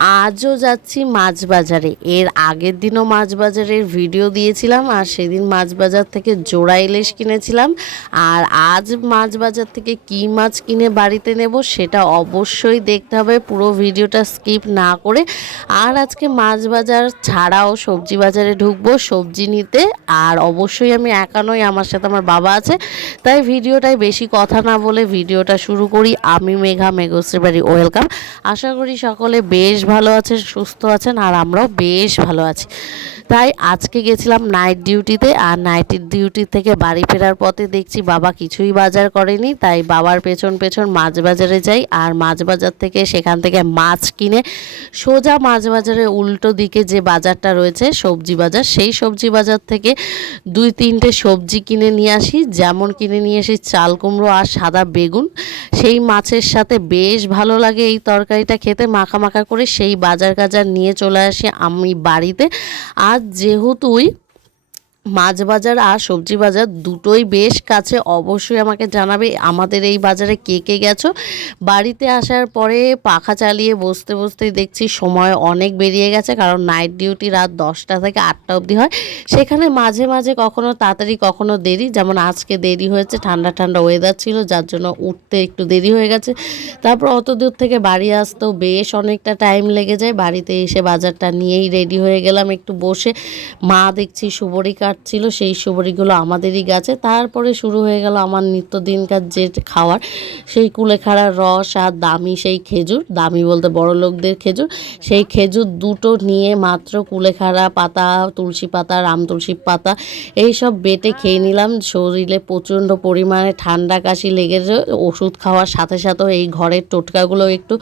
আজও যাচ্ছি মাছ বাজারে। এর আগের দিনও মাছ বাজারের ভিডিও দিয়েছিলাম, আর সেদিন মাছ বাজার থেকে জোড়া ইলিশ কিনেছিলাম। আর আজ মাছ বাজার থেকে কি মাছ কিনে বাড়িতে নেব সেটা অবশ্যই দেখতে হবে, পুরো ভিডিওটা স্কিপ না করে। আর আজকে মাছ বাজার ছাড়াও সবজি বাজারে ঢুকবো সবজি নিতে। আর অবশ্যই আমি একা নই, আমার সাথে আমার বাবা আছে। তাই ভিডিওটায় বেশি কথা না বলে ভিডিওটা শুরু করি। আমি মেঘা, মেঘশ্রী বাড়ি ওয়েলকাম। আশা করি সকলে বেশ ভালো আছেন, সুস্থ আছেন, আর আমরাও বেশ ভালো আছি। তাই আজকে গেছিলাম নাইট ডিউটিতে, আর নাইটের ডিউটি থেকে বাড়ি ফেরার পথে দেখছি বাবা কিছুই বাজার করেনি। তাই বাবার পেছন পেছন মাছ বাজারে যাই, আর মাছ বাজার থেকে সেখান থেকে মাছ কিনে সোজা মাছ বাজারে উল্টো দিকে যে বাজারটা রয়েছে সবজি বাজার, সেই সবজি বাজার থেকে 2-3টে সবজি কিনে নিয়ে আসি। যেমন কিনে নিয়ে আসি চাল কুমড়ো আর সাদা বেগুন। সেই মাছের সাথে বেশ ভালো লাগে এই তরকারিটা খেতে, মাখা মাখা করে। সেই বাজার গাজার নিয়ে চলে আসি আমি বাড়িতে। আর যেহেতুই মাছ বাজার আর সবজি বাজার দুটোই বেশ কাছে, অবশ্যই আমাকে জানাবে আমাদের এই বাজারে কে কে গেছো। বাড়িতে আসার পরে পাখা চালিয়ে বসতে বসতেই দেখছি সময় অনেক বেরিয়ে গেছে, কারণ নাইট ডিউটি রাত 10টা থেকে 8টা অবধি হয়। সেখানে মাঝে মাঝে কখনো তাড়াতাড়ি কখনো দেরি, যেমন আজকে দেরি হয়েছে, ঠান্ডা ঠান্ডা ওয়েদার ছিল যার জন্য উঠতে একটু দেরি হয়ে গেছে। তারপর অত দূর থেকে বাড়ি আসতেও বেশ অনেকটা টাইম লেগে যায়। বাড়িতে এসে বাজারটা নিয়েই রেডি হয়ে গেলাম একটু বসে। মা দেখছি সুবরি ছিল, সেই সুবরিগুলো আমাদেরই গাছে। তারপরে শুরু হয়ে গেল আমার নিত্যদিনকার যে খাওয়ার, সেই কুলেখাড়ার রস আর দামি সেই খেজুর, দামি বলতে বড় লোকদের খেজুর। সেই খেজুর দুটো নিয়ে মাত্র কুলেখাড়া পাতা, তুলসী পাতা, রাম তুলসী পাতা এইসব বেটে খেয়ে নিলাম। শরীরে প্রচণ্ড পরিমাণে ঠান্ডা কাশি লেগেছে, ওষুধ খাওয়ার সাথে সাথেও এই ঘরের টোটকাগুলো একটু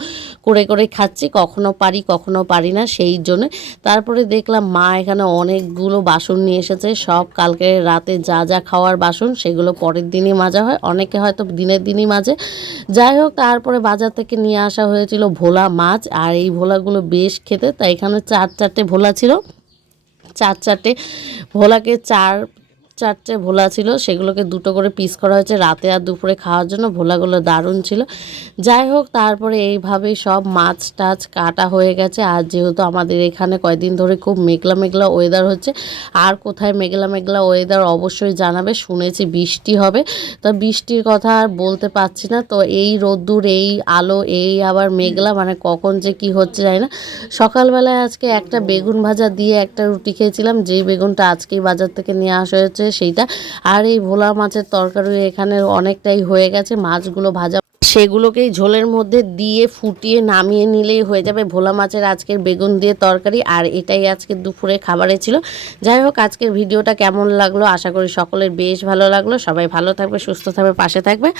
করে করে খাচ্ছি, কখনো পারি কখনো পারি না সেই জন্য। তারপরে দেখলাম মা এখানে অনেকগুলো বাসন নিয়ে এসেছে, সব কালকে রাতে যা যা খাওয়ার বাসন, সেগুলো পরের দিনই মাজা হয়, অনেকে হয়তো দিনের দিনই মাজে। যাই হোক, তারপরে বাজার থেকে নিয়ে আসা হয়েছিল ভোলা মাছ, আর এই ভোলাগুলো বেশ খেতে। তাই এখানে 4-4টে ভোলা ছিল, 4-4টে ভোলাকে 4-4টে ভোলা ছিল, সেগুলোকে দুটো করে পিস করা হয়েছে রাতে আর দুপুরে খাওয়ার জন্য। ভোলাগুলো দারুণ ছিল। যাই হোক, তারপরে এইভাবেই সব মাছ টাছ কাটা হয়ে গেছে। আর যেহেতু আমাদের এখানে কয়েকদিন ধরে খুব মেঘলা মেঘলা ওয়েদার হচ্ছে, আর কোথায় মেঘলা মেঘলা ওয়েদার অবশ্যই জানাবে। শুনেছি বৃষ্টি হবে, তো বৃষ্টির কথা আর বলতে পারছি না। তো এই রোদ্দুর, এই আলো, এই আবার মেঘলা, মানে কখন যে কি হচ্ছে জানি না। সকালবেলায় আজকে একটা বেগুন ভাজা দিয়ে একটা রুটি খেয়েছিলাম, যেই বেগুনটা আজকেই বাজার থেকে নিয়ে আসা হয়েছে সেইটা। আর এই ভোলা মাছের তরকারি এখানে অনেকটাই হয়ে গেছে, মাছগুলো ভাজা, সেগুলোকেই ঝোলের মধ্যে দিয়ে ফুটিয়ে নামিয়ে নিলেই হয়ে যাবে ভোলা মাছের আজকের বেগুন দিয়ে তরকারি। আর এটাই আজকের দুপুরে খাবারে ছিল। যাই হোক, আজকের ভিডিওটা কেমন লাগলো, আশা করি সকলের বেশ ভালো লাগলো। সবাই ভালো থাকবে, সুস্থ থাকবে, পাশে থাকবে।